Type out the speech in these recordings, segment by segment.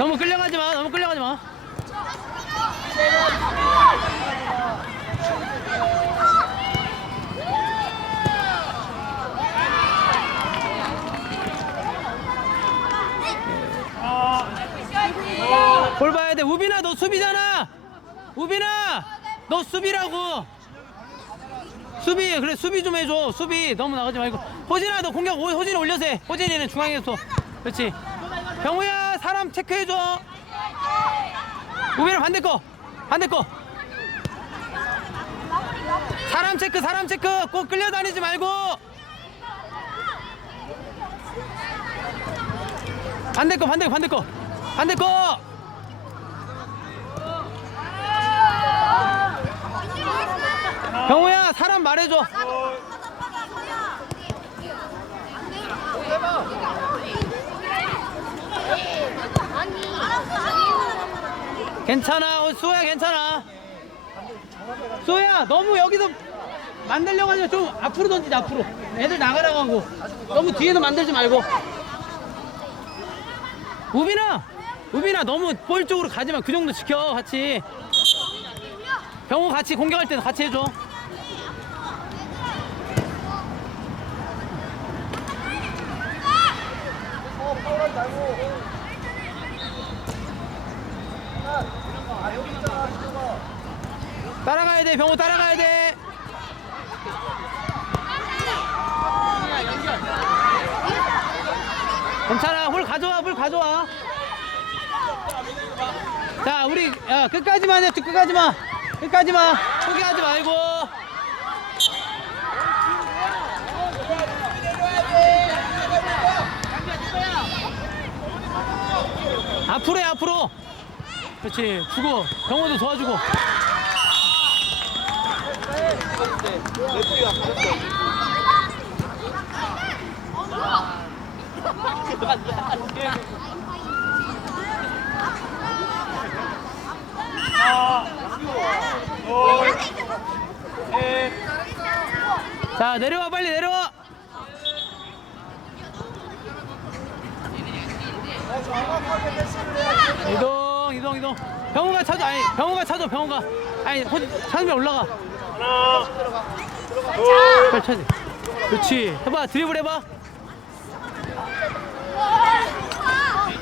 너무 끌려가지 마. 너무 끌려가지 마. 볼 봐야 돼. 우빈아 너 수비잖아. 우빈아 너 수비라고. 수비 그래 수비 좀 해줘. 수비 너무 나가지 말고. 호진아 너 공격 호- 호진이 올려서 해. 호진이는 중앙에서. 그렇지. 병우야 사람 체크해줘. 우빈아 반대 거. 반대 거. 사람 체크 사람 체크 꼭 끌려다니지 말고. 반대 거 반대 거 반대 거 반대 거. 병우야 사람 말해줘. 괜찮아 어, 수호야 괜찮아. 수호야 너무 여기서 만들려고 하지 좀 앞으로 던지자 앞으로. 애들 나가라고 하고 너무 뒤에서 만들지 말고. 우빈아 우빈아 너무 볼 쪽으로 가지 마. 그 정도 지켜 같이. 병우 같이 공격할 때는 같이 해줘. 따라가야 돼 병우 따라가야 돼. 괜찮아 볼 가져와 볼 가져와. 자 우리 야, 끝까지만 해 끝까지만 끝까지만 포기하지 말고. 앞으로. 그렇지. 주고 병호도 도와주고. 자 내려와 빨리 내려와 이동 이동 이동. 병호가 찾아 아니 병호가 찾아 병호가. 아니 호 찾으면 올라가. 빨리 찾아 그렇지. 해봐 드리블 해봐.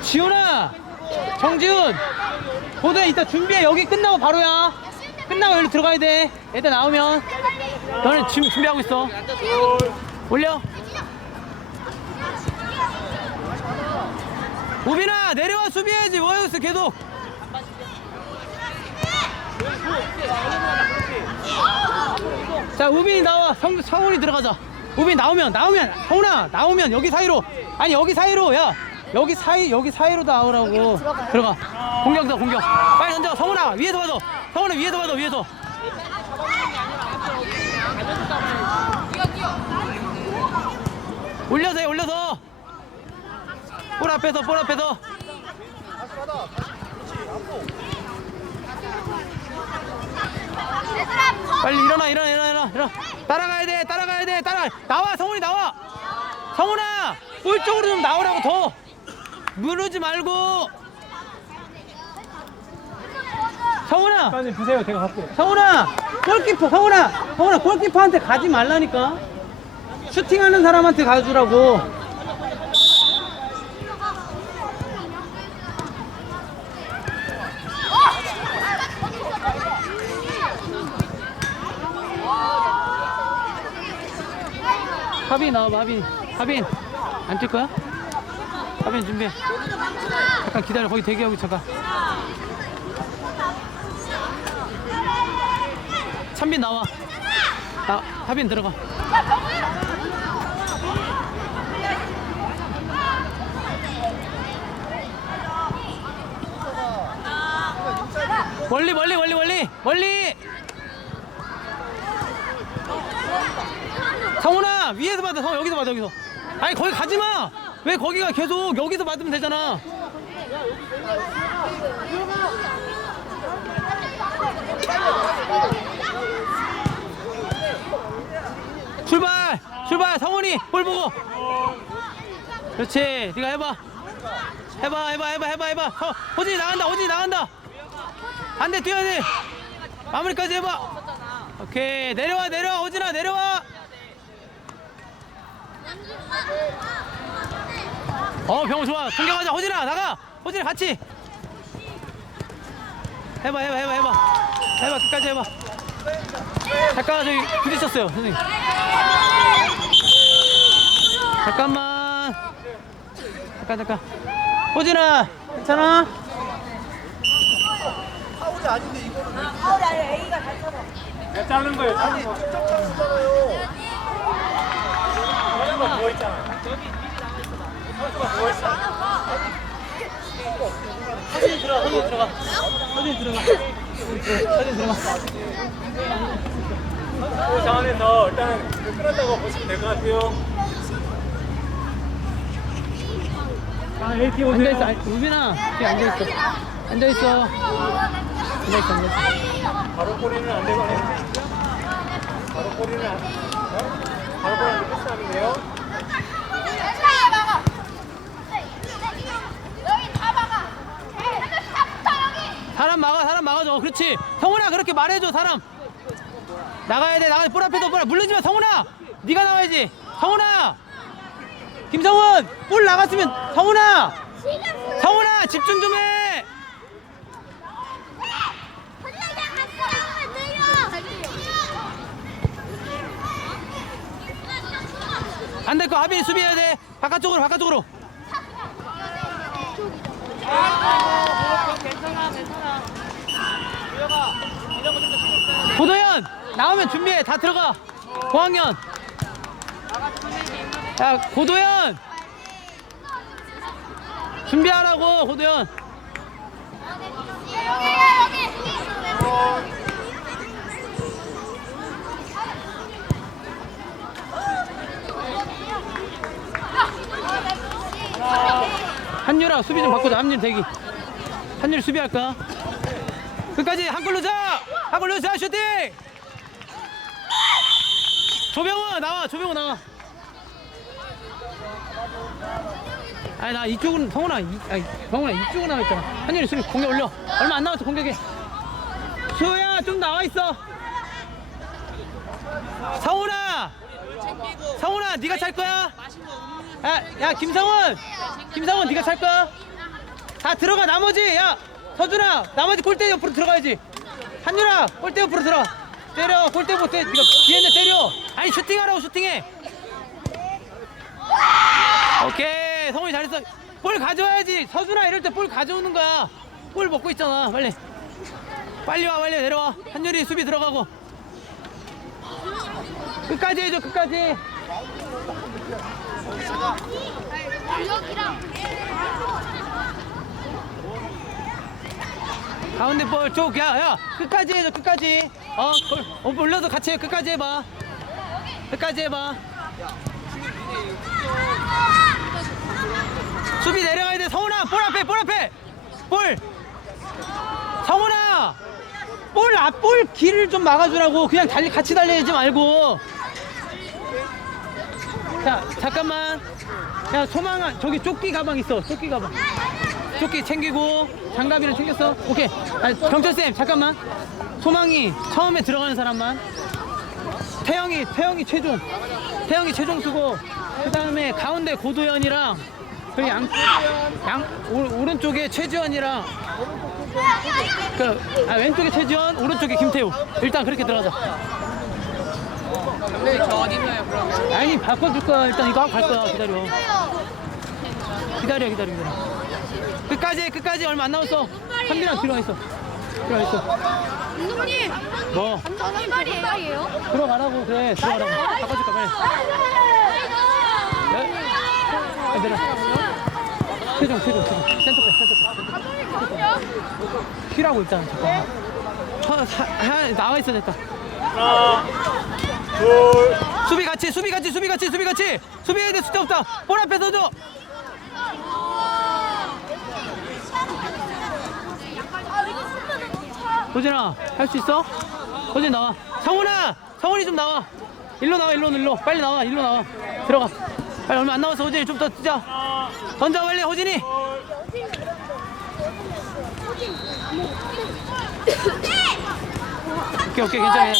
지훈아! 정지훈! 보도야 이따 준비해. 여기 끝나고 바로야. 끝나고 여기 들어가야 돼. 애들 나오면. 너는 지금 준비하고 있어. 올려 우빈아 내려와 수비해야지. 뭐 여기서 계속. 자 우빈이 나와. 성, 성훈이 들어가자. 우빈 나오면 나오면. 성훈아 나오면. 여기 사이로. 아니 여기 사이로. 야 여기 사이 여기 사이로 나오라고. 들어가. 공격다 공격. 빨리 던져. 성훈아 위에서 봐도 성훈아 위에서 봐도 위에서. 올려서 해 올려서 볼 앞에서 볼 앞에서. 빨리 일어나 일어나 일어나 일어나. 일어나. 따라가야 돼 따라가야 돼 따라. 나와 성훈이 나와. 성훈아 볼 쪽으로 좀 나오라고 더. 누르지 말고. 성훈아. 빨리 주세요. 제가 갖고. 성훈아 골키퍼 성훈아. 성훈아 골키퍼한테 가지 말라니까. 슈팅하는 사람한테 가주라고 하빈 나와봐 하빈. 하빈. 안 뛸 거야? 하빈 준비해 잠깐 기다려. 거기 대기하고 잠깐 찬빈 나와. 나 하빈 들어가. 멀리 멀리 멀리 멀리. 멀리 위에서 받아. 성 여기서 받아 여기서. 아니 거기 가지마! 왜 거기가 계속 여기서 받으면 되잖아. 출발! 출발! 성훈이 볼 보고. 그렇지. 네가 해봐. 해봐 해봐 해봐 해봐 해봐. 어, 호진이 나간다 호진이 나간다. 반대 뛰어야 돼. 마무리까지 해봐. 오케이. 내려와 내려와 호진아 내려와 어 병호 좋아. 공격하자. 호진아 나가. 호진아 같이. 해봐 해봐 해봐 해봐. 해봐 끝까지 해봐. 잠깐 저기 부딪혔어요 선생님. 잠깐만. 잠깐 잠깐. 호진아 괜찮아? 자른 거예요, 자른 거. 선수가 누워 있잖아. 선수가 누워 있어. 호진이 들어가 호진이 들어가 호진이 들어가 호진이 들어가 그 상황에서 일단 끝났다고 보시면 될 것 같아요. 자, AT 오세요. 앉아있어 아니, 우빈아 여기 앉아있어 앉아있어 앉아있어 앉아있어 바로 꼬리는 안 되고 바로 꼬리는 안 어? 사람 막아 사람 막아줘. 그렇지. 성훈아 그렇게 말해줘 사람. 나가야 돼 나가야 돼. 볼 앞에도 볼 물르지 마 성훈아. 네가 나와야지. 성훈아. 김성훈 볼 나갔으면 성훈아. 성훈아 집중 좀 해 안 될거 하빈이 수비해야 돼. 바깥쪽으로 바깥쪽으로. 고도현 나오면 준비해. 다 들어가. 고학년. 야 고도현. 준비하라고 고도현 한유라 수비 좀 바꾸자. 한유 대기. 한유리 수비할까? 끝까지 한 골로 자! 한 골로 자 슈팅! 조병호 나와 조병호 나와. 아니 나 이쪽은 성훈아 이, 아니 성훈아 이쪽은 나와 있잖아. 한유리 수비 공격 올려. 얼마 안 남았어 공격에. 수호야 좀 나와 있어. 성훈아! 성훈아 네가 찰 거야 야, 야 김성훈! 김성훈 네가 찰 거야? 다 들어가 나머지! 야 서준아 나머지 골대 옆으로 들어가야지. 한유라 골대 옆으로 들어 때려 골대 못 때, 네가 뒤에 있는 때려. 아니 슈팅하라고 슈팅해. 오케이 성훈이 잘했어. 볼 가져와야지. 서준아 이럴 때 볼 가져오는 거야. 볼 먹고 있잖아 빨리. 빨리 와 빨리 내려와. 한유리 수비 들어가고. 끝까지 해줘 끝까지 가운데 볼 쪽, 야, 야, 끝까지 해줘, 끝까지. 어, 골, 어, 올려서 같이 해, 끝까지 해봐. 끝까지 해봐. 수비 내려가야 돼, 성훈아, 볼 앞에, 볼 앞에, 볼. 성훈아, 볼 앞, 볼 길을 좀 막아주라고. 그냥 달리 같이 달리지 말고. 자, 잠깐만. 야, 소망아, 저기 조끼 가방 있어, 조끼 가방. 조끼 챙기고 장갑이랑 챙겼어? 오케이 아, 경찰쌤 잠깐만 소망이 처음에 들어가는 사람만 태영이 태영이 최종 태영이 최종 쓰고 그 다음에 가운데 고도현이랑 그 양, 양 오, 오른쪽에 최지원이랑 그 아, 왼쪽에 최지원 오른쪽에 김태우 일단 그렇게 들어가자 네, 저 어디 있나요, 그러면? 아니 바꿔줄 거야. 일단 이거 하고 갈 거야 기다려. 기다려 기다려 기다려. 끝까지 해, 끝까지 얼마 안 남았어. 한빈아 들어가 있어. 들어가 있어. 감독님, 뭐? 저는 말이에요. 들어가라고. 그래 들어가라고. 바꿔줄까 빨리. 야, 야, 내려 최종 최종 최종 센터백 센터백 쉬라고 일단. 잠깐만. 하, 하, 하, 나와 있어 됐다. 하나, 둘, 수비 같이 수비 같이 수비 같이 수비 같이. 수비해야 돼 수비 없다 볼 앞에 서줘. 호진아 할 수 있어? 호진 나와. 성훈아 성훈이 좀 나와. 일로 나와 일로 일로. 빨리 나와 일로 나와. 들어가. 빨리 얼마 안 남았어 호진이. 좀 더 뛰자. 던져 빨리 호진이. 오케이 오케이 괜찮아